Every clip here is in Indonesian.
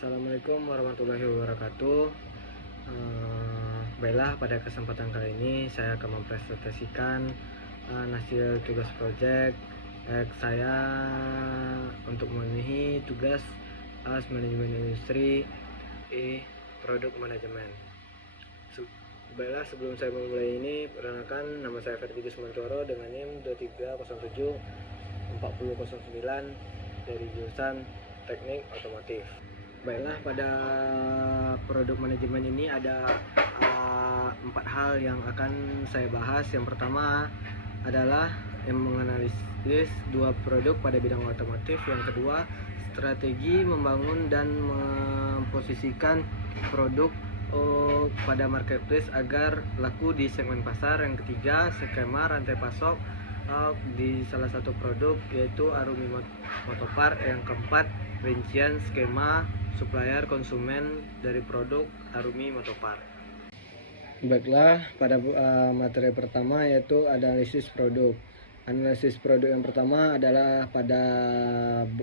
Assalamualaikum warahmatullahi wabarakatuh. Baiklah, pada kesempatan kali ini saya akan mempresentasikan hasil tugas proyek saya untuk memenuhi tugas manajemen industri produk manajemen. Baiklah, sebelum saya memulai ini, perkenalkan nama saya Ferdigus Mantoro dengan NIM 2307 4009 dari jurusan Teknik Otomotif. Baiklah, pada produk manajemen ini ada 4 hal yang akan saya bahas. Yang pertama adalah yang menganalisis 2 produk pada bidang otomotif. Yang kedua, strategi membangun dan memposisikan produk pada marketplace agar laku di segmen pasar. Yang ketiga, skema rantai pasok di salah satu produk yaitu Arumi Motopar. Yang keempat, rincian skema supplier konsumen dari produk Arumi Motopar. Baiklah, pada materi pertama yaitu analisis produk. Analisis produk yang pertama adalah pada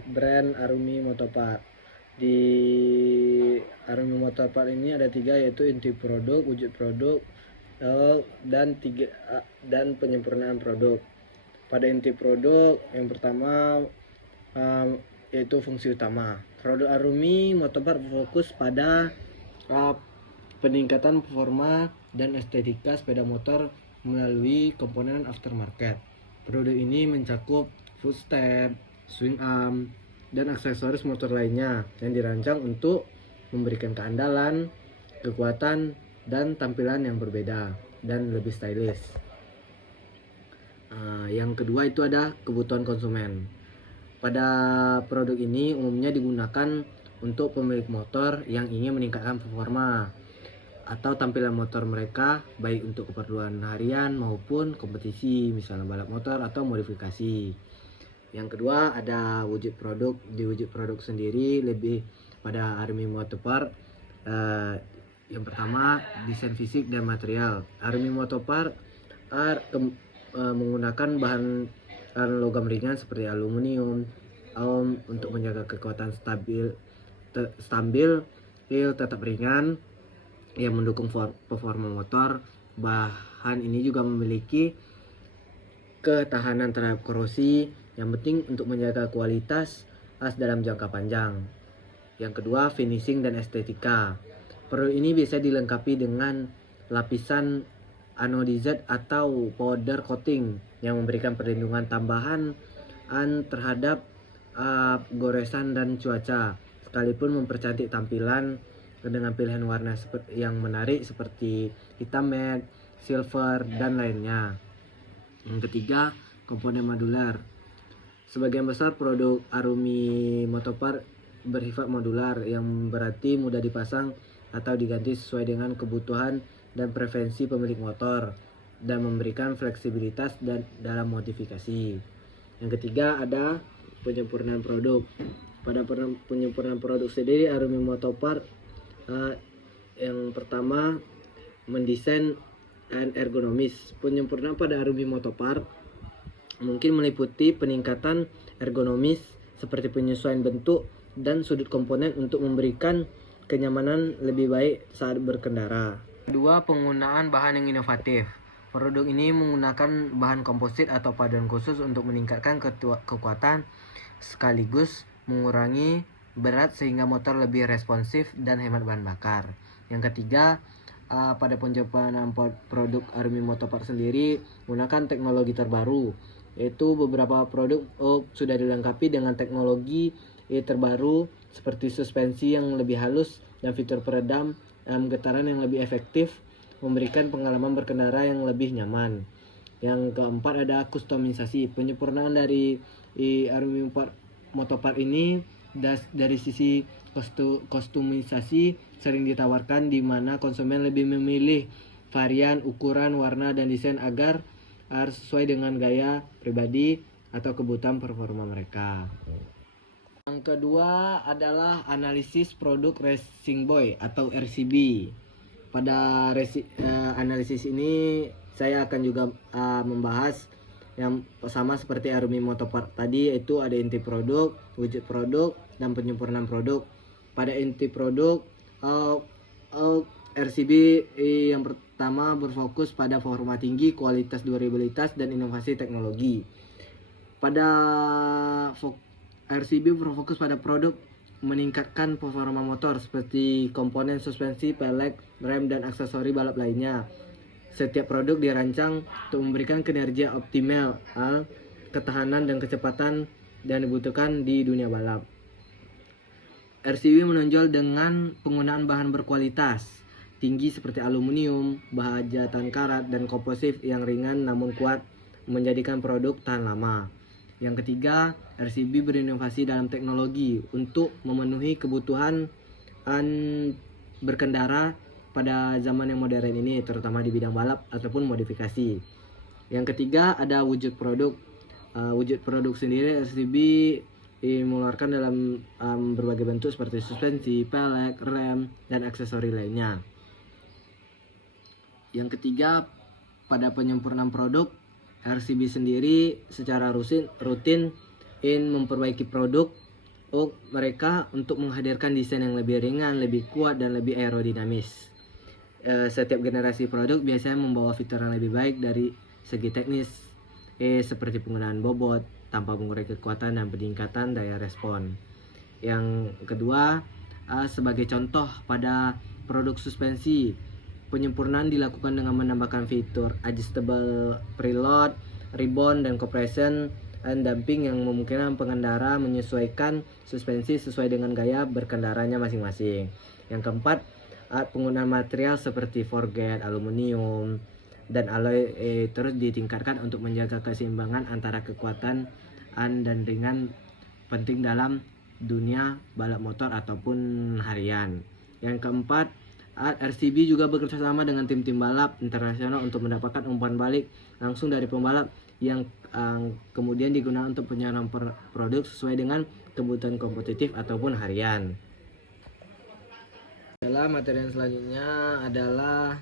brand Arumi Motopar. Di Arumi Motopar ini ada 3, yaitu inti produk, wujud produk, dan penyempurnaan produk. Pada inti produk yang pertama yaitu fungsi utama. Produk Arumi Motopar fokus pada peningkatan performa dan estetika sepeda motor melalui komponen aftermarket. Produk ini mencakup footstep, swing arm, dan aksesoris motor lainnya yang dirancang untuk memberikan keandalan, kekuatan, dan tampilan yang berbeda dan lebih stylish. Yang kedua itu ada kebutuhan konsumen. Pada produk ini umumnya digunakan untuk pemilik motor yang ingin meningkatkan performa atau tampilan motor mereka, baik untuk keperluan harian maupun kompetisi, misalnya balap motor atau modifikasi. Yang kedua ada wujud produk. Di wujud produk sendiri lebih pada Arumi Motopar. Yang pertama, desain fisik dan material. Arumi Motopar menggunakan bahan logam ringan seperti aluminium untuk menjaga kekuatan stabil tetap ringan yang mendukung performa motor. Bahan ini juga memiliki ketahanan terhadap korosi yang penting untuk menjaga kualitas dalam jangka panjang. Yang kedua, finishing dan estetika. Produk ini bisa dilengkapi dengan lapisan anodized atau powder coating yang memberikan perlindungan tambahan terhadap goresan dan cuaca, sekalipun mempercantik tampilan dengan pilihan warna yang menarik seperti hitam matte, silver, dan lainnya. Yang ketiga, komponen modular. Sebagian besar produk Arumi Motopar bersifat modular, yang berarti mudah dipasang atau diganti sesuai dengan kebutuhan dan preferensi pemilik motor dan memberikan fleksibilitas dalam modifikasi. Yang ketiga ada penyempurnaan produk. Pada penyempurnaan produk sendiri, Arumi Motopar yang pertama mendesain dan ergonomis. Penyempurnaan pada Arumi Motopar mungkin meliputi peningkatan ergonomis seperti penyesuaian bentuk dan sudut komponen untuk memberikan kenyamanan lebih baik saat berkendara. Kedua, penggunaan bahan yang inovatif. Produk ini menggunakan bahan komposit atau paduan khusus untuk meningkatkan kekuatan sekaligus mengurangi berat sehingga motor lebih responsif dan hemat bahan bakar. Yang ketiga, pada penyempurnaan produk Arumi Motopar sendiri menggunakan teknologi terbaru, yaitu beberapa produk sudah dilengkapi dengan teknologi terbaru seperti suspensi yang lebih halus dan fitur peredam getaran yang lebih efektif, memberikan pengalaman berkendara yang lebih nyaman. Yang keempat ada kustomisasi. Penyempurnaan dari Arumi Motopar ini dari sisi kostumisasi sering ditawarkan, di mana konsumen lebih memilih varian, ukuran, warna, dan desain agar sesuai dengan gaya pribadi atau kebutuhan performa mereka. Yang kedua adalah analisis produk Racing Boy atau RCB. Pada analisis ini saya akan juga membahas yang sama seperti Arumi Motopar tadi, yaitu ada inti produk, wujud produk, dan penyempurnaan produk. Pada inti produk, RCB yang pertama berfokus pada performa tinggi, kualitas, durabilitas, dan inovasi teknologi. Pada RCB berfokus pada produk meningkatkan performa motor seperti komponen suspensi, pelek, rem, dan aksesori balap lainnya. Setiap produk dirancang untuk memberikan kinerja optimal, ketahanan dan kecepatan yang dibutuhkan di dunia balap. RCB menonjol dengan penggunaan bahan berkualitas tinggi seperti aluminium, baja tahan karat, dan komposit yang ringan namun kuat, menjadikan produk tahan lama. Yang ketiga, RCB berinovasi dalam teknologi untuk memenuhi kebutuhan berkendara pada zaman yang modern ini, terutama di bidang balap ataupun modifikasi. Yang ketiga, ada wujud produk. Wujud produk sendiri RCB mengeluarkan dalam berbagai bentuk seperti suspensi, pelek, rem, dan aksesori lainnya. Yang ketiga, pada penyempurnaan produk, RCB sendiri secara rutin memperbaiki produk mereka untuk menghadirkan desain yang lebih ringan, lebih kuat, dan lebih aerodinamis. Setiap generasi produk biasanya membawa fitur yang lebih baik dari segi teknis, seperti penggunaan bobot tanpa mengurangi kekuatan dan peningkatan daya respon. Yang kedua, sebagai contoh pada produk suspensi, penyempurnaan dilakukan dengan menambahkan fitur adjustable preload, ribbon, dan compression and damping yang memungkinkan pengendara menyesuaikan suspensi sesuai dengan gaya berkendaranya masing-masing. Yang keempat, penggunaan material seperti forget, aluminium, dan alloy terus ditingkatkan untuk menjaga keseimbangan antara kekuatan dan ringan, penting dalam dunia balap motor ataupun harian. Yang keempat, RCB juga bekerjasama dengan tim-tim balap internasional untuk mendapatkan umpan balik langsung dari pembalap yang kemudian digunakan untuk penyerahan produk sesuai dengan kebutuhan kompetitif ataupun harian. Materi yang selanjutnya adalah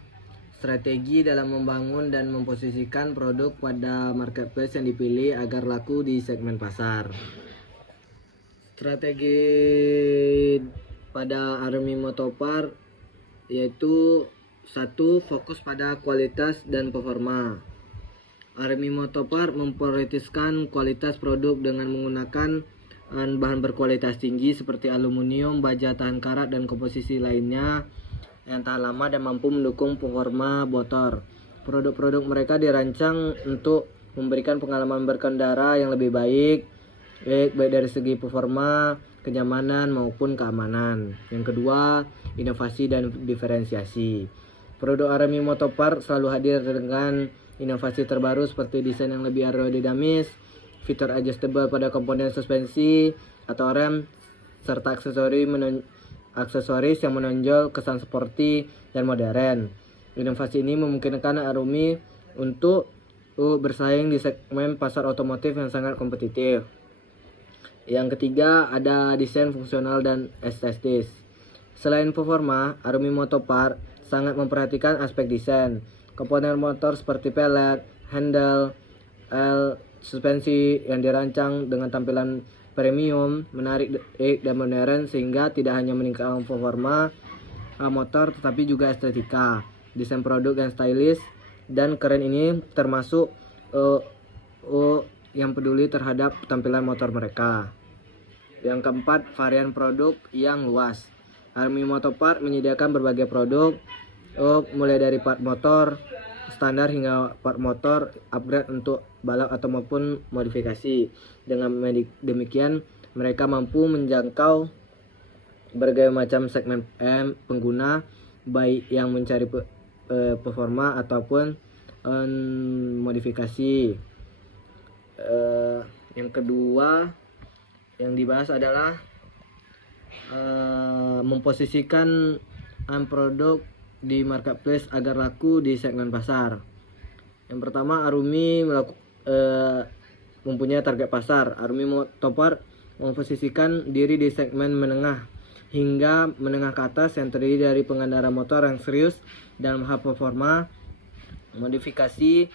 strategi dalam membangun dan memposisikan produk pada marketplace yang dipilih agar laku di segmen pasar. Strategi pada Army Motopar yaitu 1. Fokus pada kualitas dan performa. Army Motopar memprioritaskan kualitas produk dengan menggunakan bahan berkualitas tinggi seperti aluminium, baja tahan karat, dan komposisi lainnya yang tahan lama dan mampu mendukung performa motor. Produk-produk mereka dirancang untuk memberikan pengalaman berkendara yang lebih baik dari segi performa, kenyamanan maupun keamanan. Yang kedua, inovasi dan diferensiasi. Produk Army Motopar selalu hadir dengan inovasi terbaru seperti desain yang lebih aerodinamis, fitur adjustable pada komponen suspensi atau rem, serta aksesoris yang menonjol kesan sporty dan modern. Inovasi ini memungkinkan Army untuk bersaing di segmen pasar otomotif yang sangat kompetitif. Yang ketiga, ada desain fungsional dan estetis. Selain performa, Army Motopar sangat memperhatikan aspek desain. Komponen motor seperti pelek, handle, suspensi yang dirancang dengan tampilan premium, menarik dan modern sehingga tidak hanya meningkatkan performa motor tetapi juga estetika. Desain produk yang stylish dan keren ini termasuk yang peduli terhadap tampilan motor mereka. Yang keempat, varian produk yang luas. Army Motopar menyediakan berbagai produk mulai dari part motor standar hingga part motor upgrade untuk balap atau maupun modifikasi. Dengan demikian, mereka mampu menjangkau berbagai macam segmen pengguna, baik yang mencari performa ataupun modifikasi. Yang kedua yang dibahas adalah memposisikan produk di marketplace agar laku di segmen pasar. Yang pertama, Army mempunyai target pasar. Army Motopar memposisikan diri di segmen menengah hingga menengah ke atas yang terdiri dari pengendara motor yang serius dalam hal performa, modifikasi,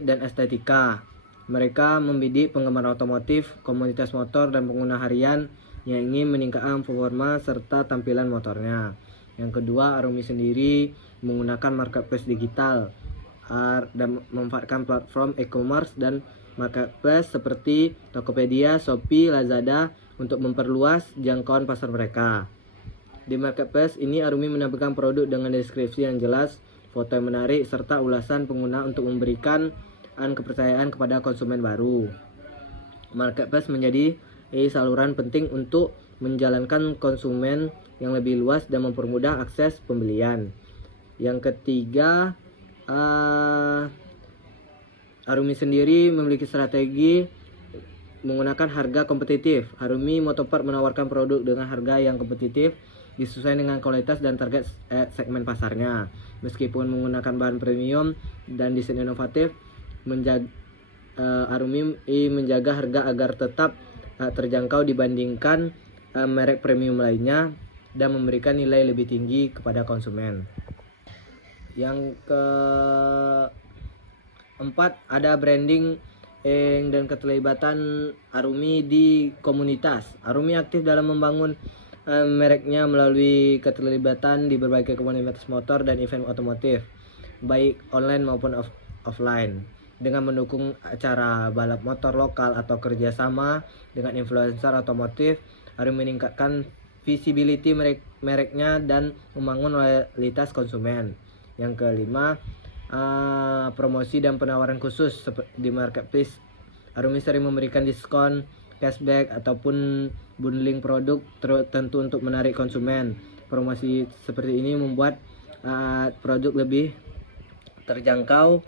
dan estetika. Mereka membidik penggemar otomotif, komunitas motor, dan pengguna harian yang ingin meningkatkan performa serta tampilan motornya. Yang kedua, Arumi sendiri menggunakan marketplace digital dan memanfaatkan platform e-commerce dan marketplace seperti Tokopedia, Shopee, Lazada untuk memperluas jangkauan pasar mereka. Di marketplace ini Arumi menampilkan produk dengan deskripsi yang jelas, foto yang menarik, serta ulasan pengguna untuk memberikan kepercayaan kepada konsumen baru. Marketplace menjadi saluran penting untuk menjalankan konsumen yang lebih luas dan mempermudah akses pembelian. Yang ketiga, Arumi sendiri memiliki strategi menggunakan harga kompetitif. Arumi Motorparts menawarkan produk dengan harga yang kompetitif disesuaikan dengan kualitas dan target segmen pasarnya. Meskipun menggunakan bahan premium dan desain inovatif, Arumi menjaga harga agar tetap terjangkau dibandingkan merek premium lainnya dan memberikan nilai lebih tinggi kepada konsumen. Yang keempat, ada branding dan keterlibatan Arumi di komunitas. Arumi aktif dalam membangun mereknya melalui keterlibatan di berbagai komunitas motor dan event otomotif, baik online maupun offline. Dengan mendukung acara balap motor lokal atau kerjasama dengan influencer otomotif, Arumi meningkatkan visibility mereknya dan membangun loyalitas konsumen. Yang kelima, promosi dan penawaran khusus di marketplace. Arumi sering memberikan diskon, cashback ataupun bundling produk tertentu untuk menarik konsumen. Promosi seperti ini membuat produk lebih terjangkau,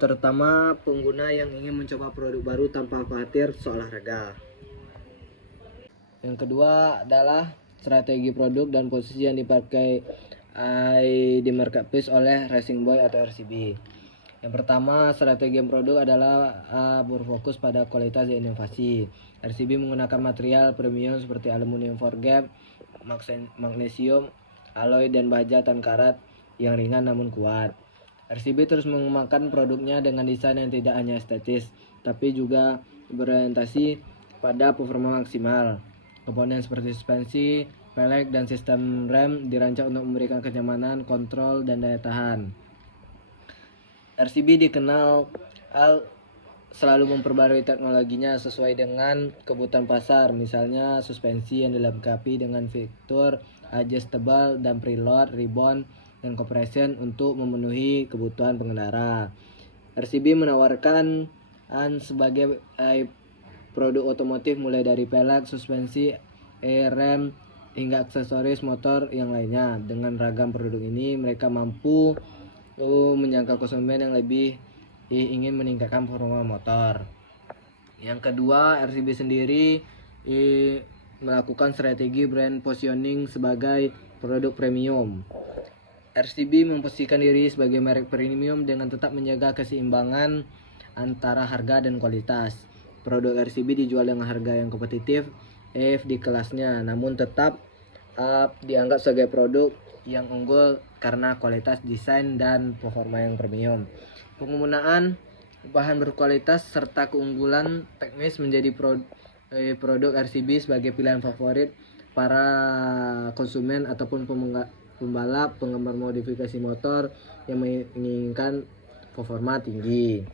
terutama pengguna yang ingin mencoba produk baru tanpa khawatir soal harga. Yang kedua adalah strategi produk dan posisi yang dipakai di marketplace oleh Racing Boy atau RCB. Yang pertama, strategi produk adalah berfokus pada kualitas dan inovasi. RCB menggunakan material premium seperti aluminium forgap, magnesium, alloy, dan baja tan karat yang ringan namun kuat. RCB terus mengembangkan produknya dengan desain yang tidak hanya estetis, tapi juga berorientasi pada performa maksimal. Komponen seperti suspensi, pelek, dan sistem rem dirancang untuk memberikan kenyamanan, kontrol, dan daya tahan. RCB dikenal selalu memperbarui teknologinya sesuai dengan kebutuhan pasar. Misalnya suspensi yang dilengkapi dengan fitur adjustable dan preload, ribbon, dan compression untuk memenuhi kebutuhan pengendara. RCB menawarkan sebagai produk otomotif mulai dari pelek, suspensi, rem, hingga aksesoris motor yang lainnya. Dengan ragam produk ini, mereka mampu menjangkau konsumen yang lebih ingin meningkatkan performa motor. Yang kedua, RCB sendiri melakukan strategi brand positioning sebagai produk premium. RCB memposisikan diri sebagai merek premium dengan tetap menjaga keseimbangan antara harga dan kualitas. Produk RCB dijual dengan harga yang kompetitif di kelasnya, namun tetap dianggap sebagai produk yang unggul karena kualitas desain dan performa yang premium. Penggunaan bahan berkualitas serta keunggulan teknis menjadi produk RCB sebagai pilihan favorit para konsumen ataupun pembalap, penggemar modifikasi motor yang menginginkan performa tinggi.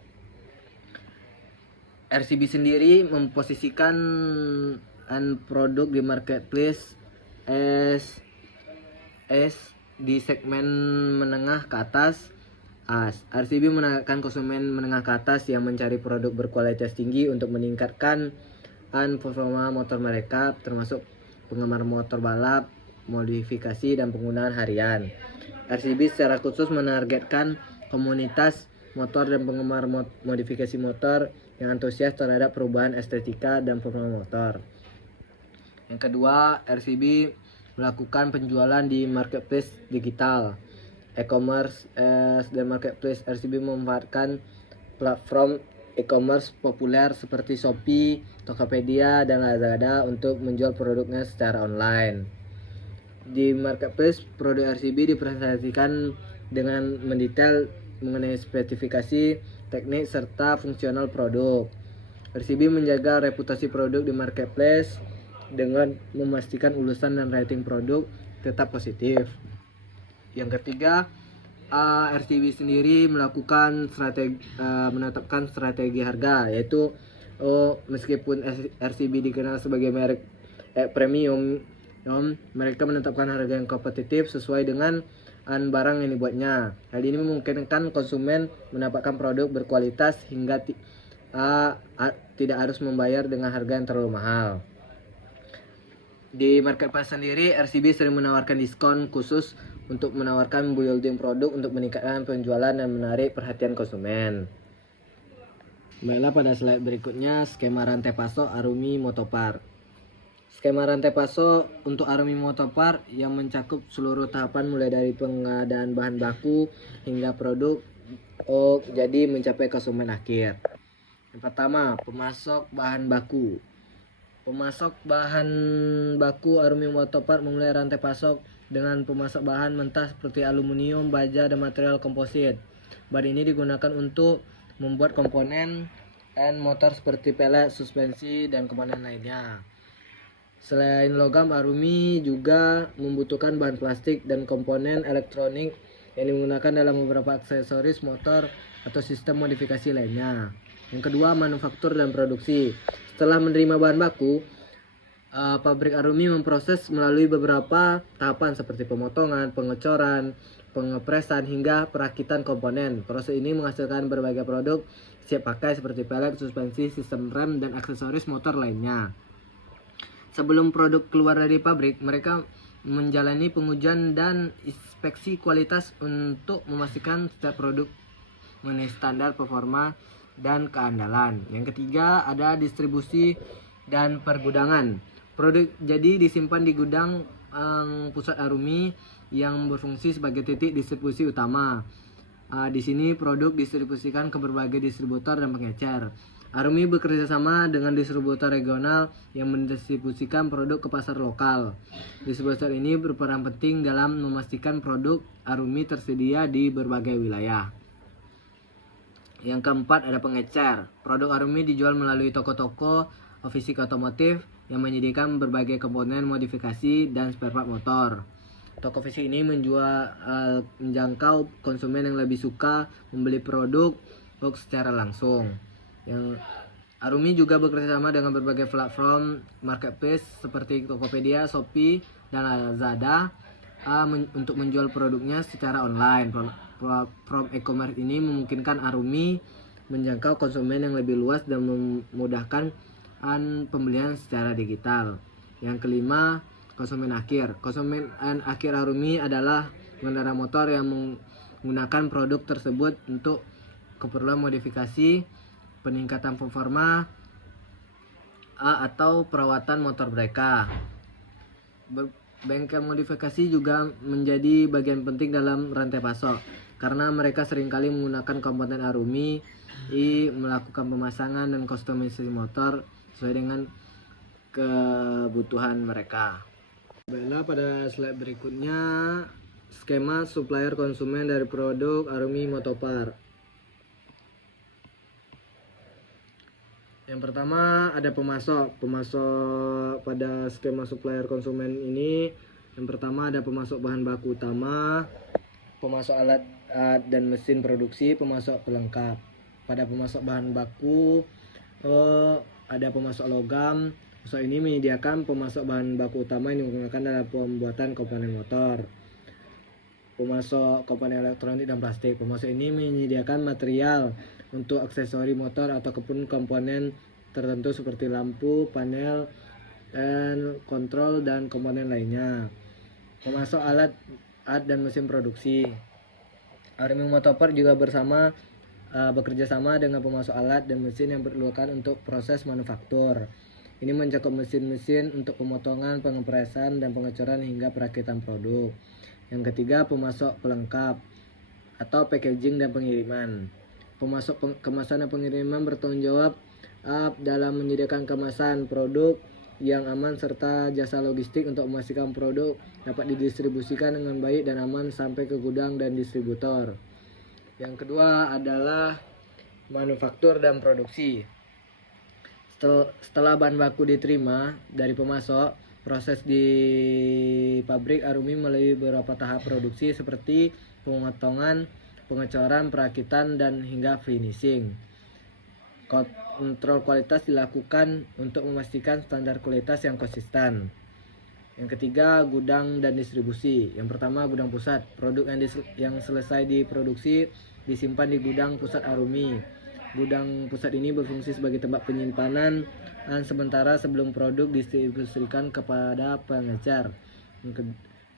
RCB sendiri memposisikan produk di marketplace di segmen menengah ke atas. RCB menawarkan konsumen menengah ke atas yang mencari produk berkualitas tinggi untuk meningkatkan performa motor mereka, termasuk penggemar motor balap, modifikasi, dan penggunaan harian. RCB secara khusus menargetkan komunitas motor dan penggemar modifikasi motor yang antusias terhadap perubahan estetika dan performa motor. Yang kedua, RCB melakukan penjualan di marketplace digital, e-commerce dan marketplace. RCB memanfaatkan platform e-commerce populer seperti Shopee, Tokopedia, dan Lazada untuk menjual produknya secara online. Di marketplace, produk RCB dipresentasikan dengan mendetail mengenai spesifikasi, teknik, serta fungsional produk. RCB menjaga reputasi produk di marketplace dengan memastikan ulasan dan rating produk tetap positif. Yang ketiga, RCB sendiri menetapkan strategi harga, yaitu meskipun RCB dikenal sebagai merek premium, mereka menetapkan harga yang kompetitif sesuai dengan barang yang dibuatnya. Hal ini memungkinkan konsumen mendapatkan produk berkualitas hingga tidak harus membayar dengan harga yang terlalu mahal. Di marketplace sendiri, RCB sering menawarkan diskon khusus untuk menawarkan building produk untuk meningkatkan penjualan dan menarik perhatian konsumen. Baiklah, pada slide berikutnya skema rantai pasok Arumi Motopar. Skema rantai pasok untuk Arumi Motopar yang mencakup seluruh tahapan mulai dari pengadaan bahan baku hingga produk jadi mencapai konsumen akhir. Yang pertama, pemasok bahan baku. Pemasok bahan baku Arumi Motopar memulai rantai pasok dengan pemasok bahan mentah seperti aluminium, baja, dan material komposit. Bahan ini digunakan untuk membuat komponen motor seperti pelet, suspensi, dan komponen lainnya. Selain logam, Arumi juga membutuhkan bahan plastik dan komponen elektronik yang digunakan dalam beberapa aksesoris motor atau sistem modifikasi lainnya. Yang kedua, manufaktur dan produksi. Setelah menerima bahan baku, pabrik Arumi memproses melalui beberapa tahapan seperti pemotongan, pengecoran, pengepresan, hingga perakitan komponen. Proses ini menghasilkan berbagai produk siap pakai seperti pelek, suspensi, sistem rem, dan aksesoris motor lainnya. Sebelum produk keluar dari pabrik, mereka menjalani pengujian dan inspeksi kualitas untuk memastikan setiap produk memenuhi standar performa dan keandalan. Yang ketiga, ada distribusi dan pergudangan. Produk jadi disimpan di gudang pusat Arumi yang berfungsi sebagai titik distribusi utama. Di sini produk distribusikan ke berbagai distributor dan pengecer. Arumi bekerja sama dengan distributor regional yang mendistribusikan produk ke pasar lokal. Distributor ini berperan penting dalam memastikan produk Arumi tersedia di berbagai wilayah. Yang keempat, ada pengecer. Produk Arumi dijual melalui toko-toko fisik otomotif yang menyediakan berbagai komponen modifikasi dan spare part motor. Toko fisik ini menjangkau konsumen yang lebih suka membeli produk secara langsung. Yang Arumi juga bekerjasama dengan berbagai platform marketplace seperti Tokopedia, Shopee, dan Lazada untuk menjual produknya secara online. Platform e-commerce ini memungkinkan Arumi menjangkau konsumen yang lebih luas dan memudahkan pembelian secara digital. Yang kelima, konsumen akhir. Konsumen akhir Arumi adalah pengendara motor yang menggunakan produk tersebut untuk keperluan modifikasi, peningkatan performa, atau perawatan motor mereka. Bengkel modifikasi juga menjadi bagian penting dalam rantai pasok karena mereka seringkali menggunakan komponen Arumi melakukan pemasangan dan kustomisasi motor sesuai dengan kebutuhan mereka. Baiklah, pada slide berikutnya skema supplier konsumen dari produk Arumi Motopar. Yang pertama, ada pemasok. Pemasok pada skema supplier konsumen ini, yang pertama ada pemasok bahan baku utama, pemasok alat dan mesin produksi, pemasok pelengkap. Pada pemasok bahan baku ada pemasok logam. Pemasok ini menyediakan pemasok bahan baku utama yang digunakan dalam pembuatan komponen motor. Pemasok komponen elektronik dan plastik. Pemasok ini menyediakan material untuk aksesori motor ataupun komponen tertentu seperti lampu, panel, dan kontrol dan komponen lainnya. Pemasok alat dan mesin produksi. Arumi Motopar juga bekerja sama dengan pemasok alat dan mesin yang diperlukan untuk proses manufaktur. Ini mencakup mesin-mesin untuk pemotongan, pengepresan, dan pengecoran hingga perakitan produk. Yang ketiga, pemasok pelengkap atau packaging dan pengiriman. Pemasok kemasan dan pengiriman bertanggung jawab dalam menyediakan kemasan produk yang aman serta jasa logistik untuk memastikan produk dapat didistribusikan dengan baik dan aman sampai ke gudang dan distributor. Yang kedua adalah manufaktur dan produksi. Setelah bahan baku diterima dari pemasok, proses di pabrik Arumi melalui beberapa tahap produksi seperti pemotongan, pengecoran, perakitan, dan hingga finishing. Kontrol kualitas dilakukan untuk memastikan standar kualitas yang konsisten. Yang ketiga, gudang dan distribusi. Yang pertama, gudang pusat. Produk yang selesai diproduksi disimpan di gudang pusat Arumi. Gudang pusat ini berfungsi sebagai tempat penyimpanan sementara sebelum produk distribusikan kepada pengecer.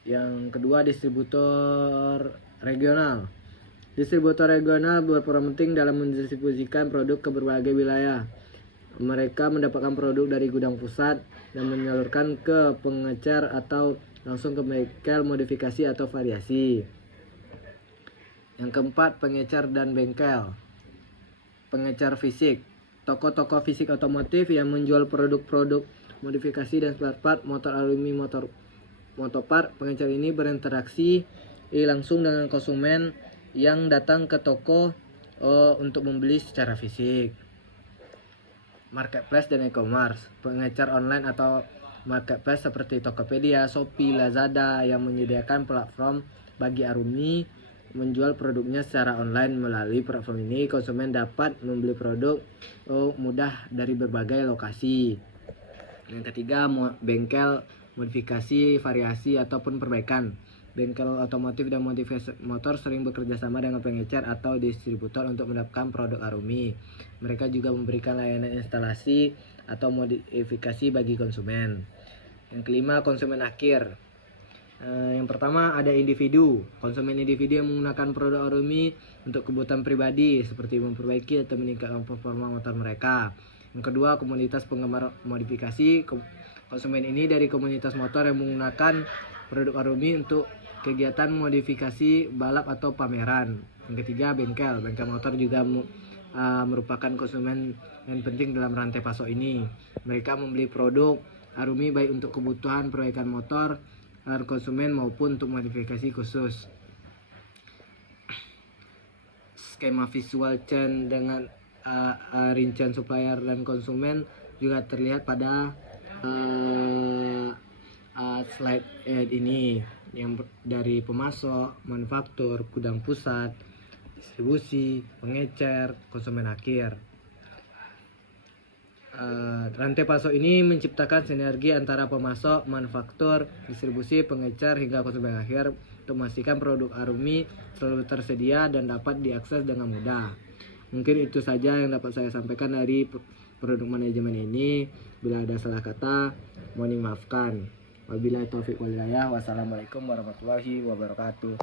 Yang kedua, distributor regional. Distributor regional berperan penting dalam mendistribusikan produk ke berbagai wilayah. Mereka mendapatkan produk dari gudang pusat dan menyalurkan ke pengecer atau langsung ke bengkel modifikasi atau variasi. Yang keempat, pengecer dan bengkel. Pengecer fisik. Toko-toko fisik otomotif yang menjual produk-produk modifikasi dan spare part motor Arumi motopart. Pengecer ini berinteraksi langsung dengan konsumen yang datang ke toko untuk membeli secara fisik. Marketplace dan e-commerce. Pengecer online atau marketplace seperti Tokopedia, Shopee, Lazada yang menyediakan platform bagi Arumi menjual produknya secara online. Melalui platform ini konsumen dapat membeli produk mudah dari berbagai lokasi. Yang ketiga, bengkel modifikasi, variasi ataupun perbaikan. Bengkel otomotif dan modifikasi motor sering bekerja sama dengan pengecer atau distributor untuk mendapatkan produk Arumi. Mereka juga memberikan layanan instalasi atau modifikasi bagi konsumen. Yang kelima, konsumen akhir. Yang pertama, ada individu. Konsumen individu yang menggunakan produk Arumi untuk kebutuhan pribadi seperti memperbaiki atau meningkatkan performa motor mereka. Yang kedua, komunitas penggemar modifikasi. Konsumen ini dari komunitas motor yang menggunakan produk Arumi untuk kegiatan modifikasi balap atau pameran. Yang ketiga, bengkel. Bengkel motor juga merupakan konsumen yang penting dalam rantai pasok ini. Mereka membeli produk Arumi baik untuk kebutuhan perbaikan motor konsumen maupun untuk modifikasi khusus. Skema visual chain dengan rincian supplier dan konsumen juga terlihat pada slide ini, yang dari pemasok, manufaktur, gudang pusat, distribusi, pengecer, konsumen akhir. Rantai pasok ini menciptakan sinergi antara pemasok, manufaktur, distribusi, pengecer hingga konsumen akhir untuk memastikan produk Arumi selalu tersedia dan dapat diakses dengan mudah. Mungkin itu saja yang dapat saya sampaikan dari produk manajemen ini. Bila ada salah kata, mohon dimaafkan. Wabillahi taufiq wal hidayah. Wassalamualaikum warahmatullahi wabarakatuh.